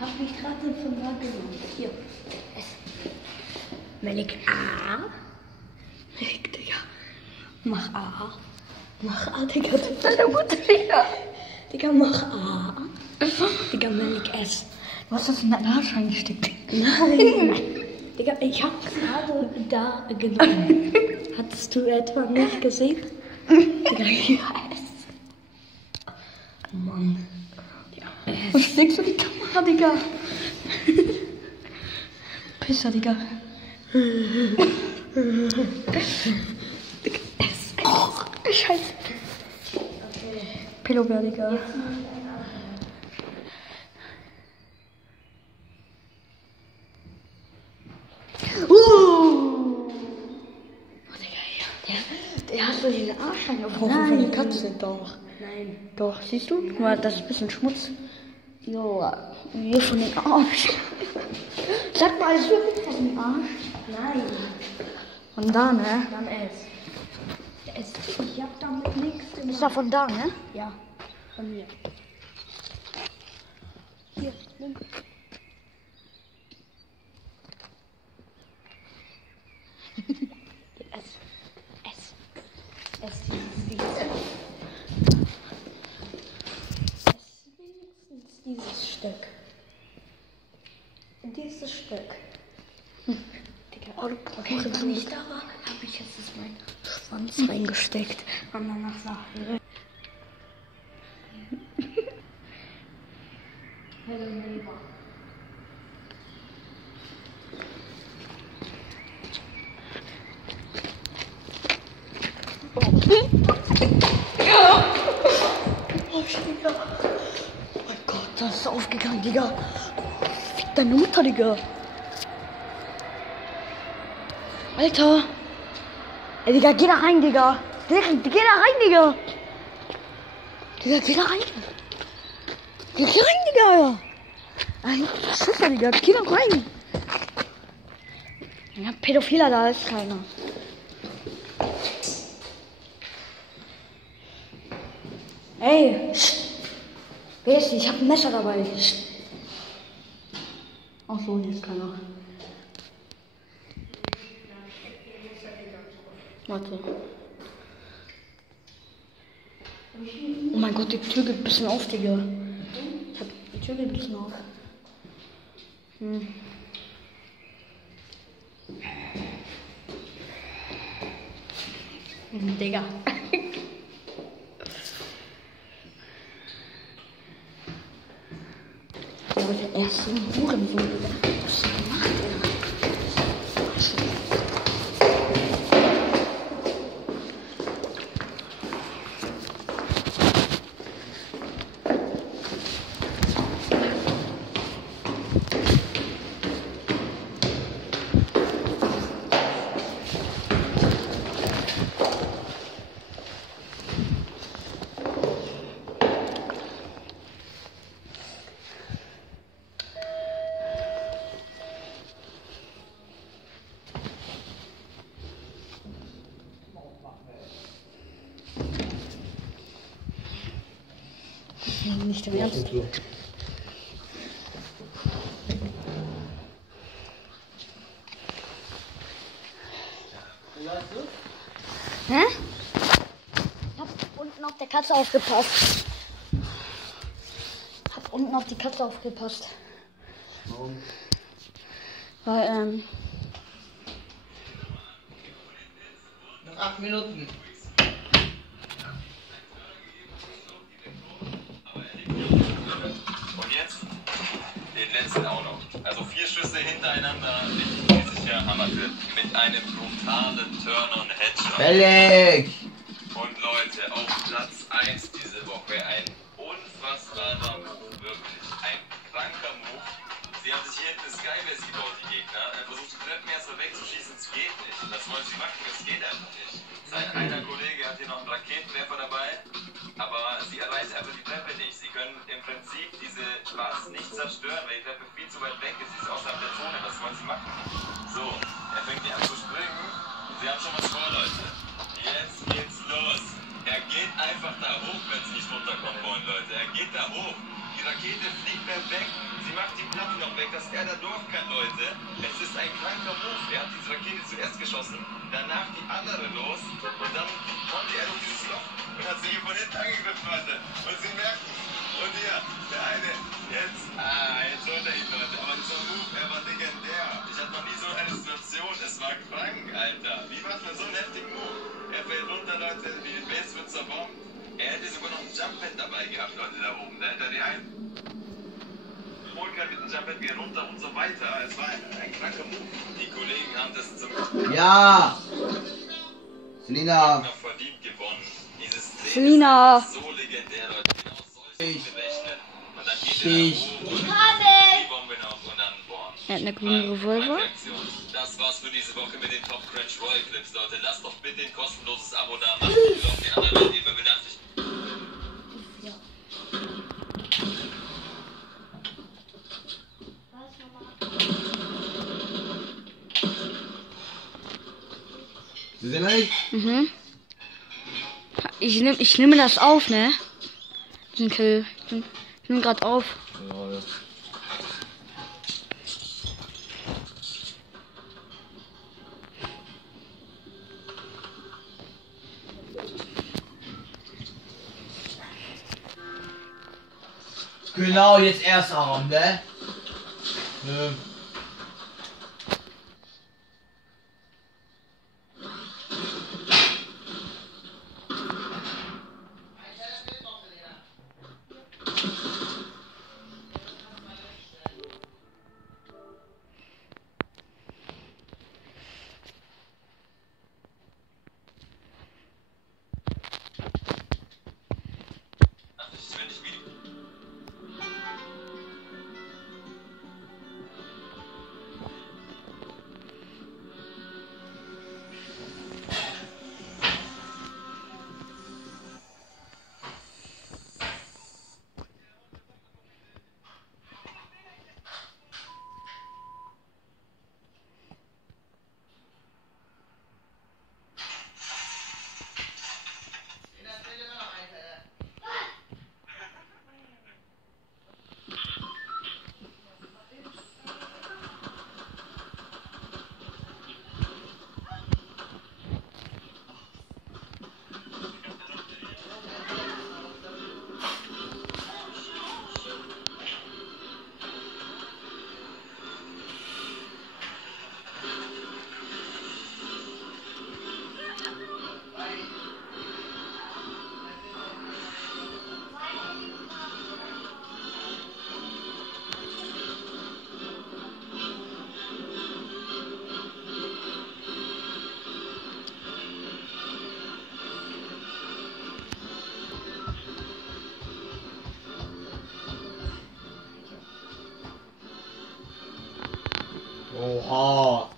hab mich gerade von da genommen. Hier. Melik A. Melik, Digga. Mach A. Mach A, Digga. Das ist eine gute Digga. Digga, mach A. Digga, Melik S. Du hast das in deinen Arsch reingesteckt. Nein. Digga, ich hab gerade da genommen. Hattest du etwa nicht gesehen? Digga, hier S. Mann. Ja. Was steckst du die Kamera, Digga? Pisser, Digga. Digga, S. Oh, Scheiße. Okay. Pillowbär, Digga. Oh, Digga, Der hat so den Arsch reingeworfen Nein. von der Katze. Doch. Nein. Doch, siehst du? Guck mal, das ist ein bisschen Schmutz. Jo, hier von den Arsch. Sag mal, ist wirklich von dem Arsch? Nein. Von da, ne? Dann S. S. Ich hab damit nichts gemacht. Ist da von da, ne? Ja, von mir. Hier, nimm. S. Wenigstens dieses Stück. Dieses Stück. Digga, okay, wenn ich da war, habe ich jetzt meinen Schwanz reingesteckt. Und danach Sachen. Hello, neighbor. Oh, Digga. Oh mein Gott, das ist aufgegangen, Digga. Fick deine Mutter, Digga. Alter. Ey, Digga, geh da rein, Digga. Geh da rein, Digga. Digga, geh da rein. Geh rein, Digga. Ein Schisser, Digga. Geh da rein. Ja, Pädophiler, da ist keiner. Ey, wer ist die? Ich hab ein Messer dabei. Ach so, hier ist keiner. Warte. Oh mein Gott, die Tür geht ein bisschen auf, Digga. Die Tür geht ein bisschen auf. Digga. Leute, er ist ein Hurensohn, Digga. Was macht er? Nicht im Ernst. Hä? Ich hab unten auf der Katze aufgepasst. Hab unten auf die Katze aufgepasst. Warum? Weil, Noch 8 Minuten. Und jetzt den letzten auch noch. Also 4 Schüsse hintereinander, richtig sicher Hammer für mit einem brutalen Turn-on-Headshot. Felix! Und Leute, auf Platz 1 diese Woche ein unfassbarer Move, wirklich. Ein kranker Move. Sie haben sich hier hinten eine Skybase gebaut, die Gegner. Er versucht die Treppen erstmal wegzuschießen, es geht nicht. Was wollen sie machen? Es geht einfach nicht. Sein einer Kollege hat hier noch einen Raketenwerfer dabei, aber sie erreichen einfach die Treppe nicht. Sie können im Prinzip diese Bars nicht zerstören, weil die Treppe viel zu weit weg ist. Sie ist außerhalb der Zone. Was wollen sie machen? So, er fängt hier an zu springen. Sie haben schon was vor, Leute. Jetzt geht's los. Er geht einfach da hoch, wenn sie nicht runterkommen wollen, Leute. Er geht da hoch. Die Rakete fliegt perfekt. Sie macht die Platte noch weg, dass er da durch kann, Leute. Es ist ein kranker Move. Er hat diese Rakete zuerst geschossen, danach die andere los und dann konnte er durch dieses Loch und hat sie hier von hinten angegriffen, Leute. Und sie merken, und hier, der eine, jetzt holt er ihn, Leute. Aber dieser Move, er war legendär. Ich hatte noch nie so eine Situation, es war krank, Alter. Wie macht man so einen heftigen Move? Er fällt runter, Leute, die Base wird zerbombt. Er hätte sogar noch ein Jump-Pad dabei gehabt, Leute, da oben. Da hätte er den einen holen können mit dem Jump-Pad wieder runter und so weiter. Es war ein kranker Move. Die Kollegen haben das zum Ja! Selina! noch verdient gewonnen. Diese Szene Selina. ist so legendär, Leute. Genau solche Ich. berechnen. Und dann geht Ich. er hoch und die Bombe noch und dann boah. Er hat eine grüne Revolver. Das war's für diese Woche mit den Top Crunch Royal Clips, Leute. Lasst doch bitte ein kostenloses Abo da, macht die auf die anderen Leute immer benachrichtigt. Sie sind nicht? Mhm. Ich nehme das auf, ne? Den Kill. Ich nehme gerade auf. Ja, ja. Genau, jetzt erst Arm, ne? Wenn ich wie Oha!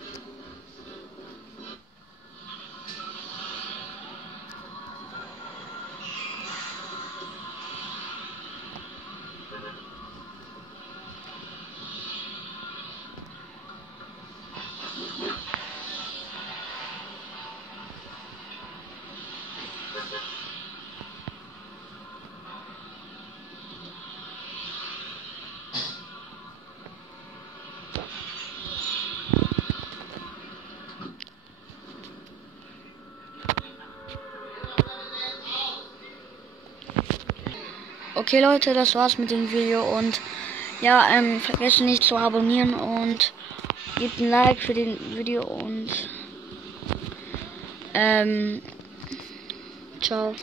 Okay Leute, das war's mit dem Video und ja, vergesst nicht zu abonnieren und gebt ein Like für den Video und ciao.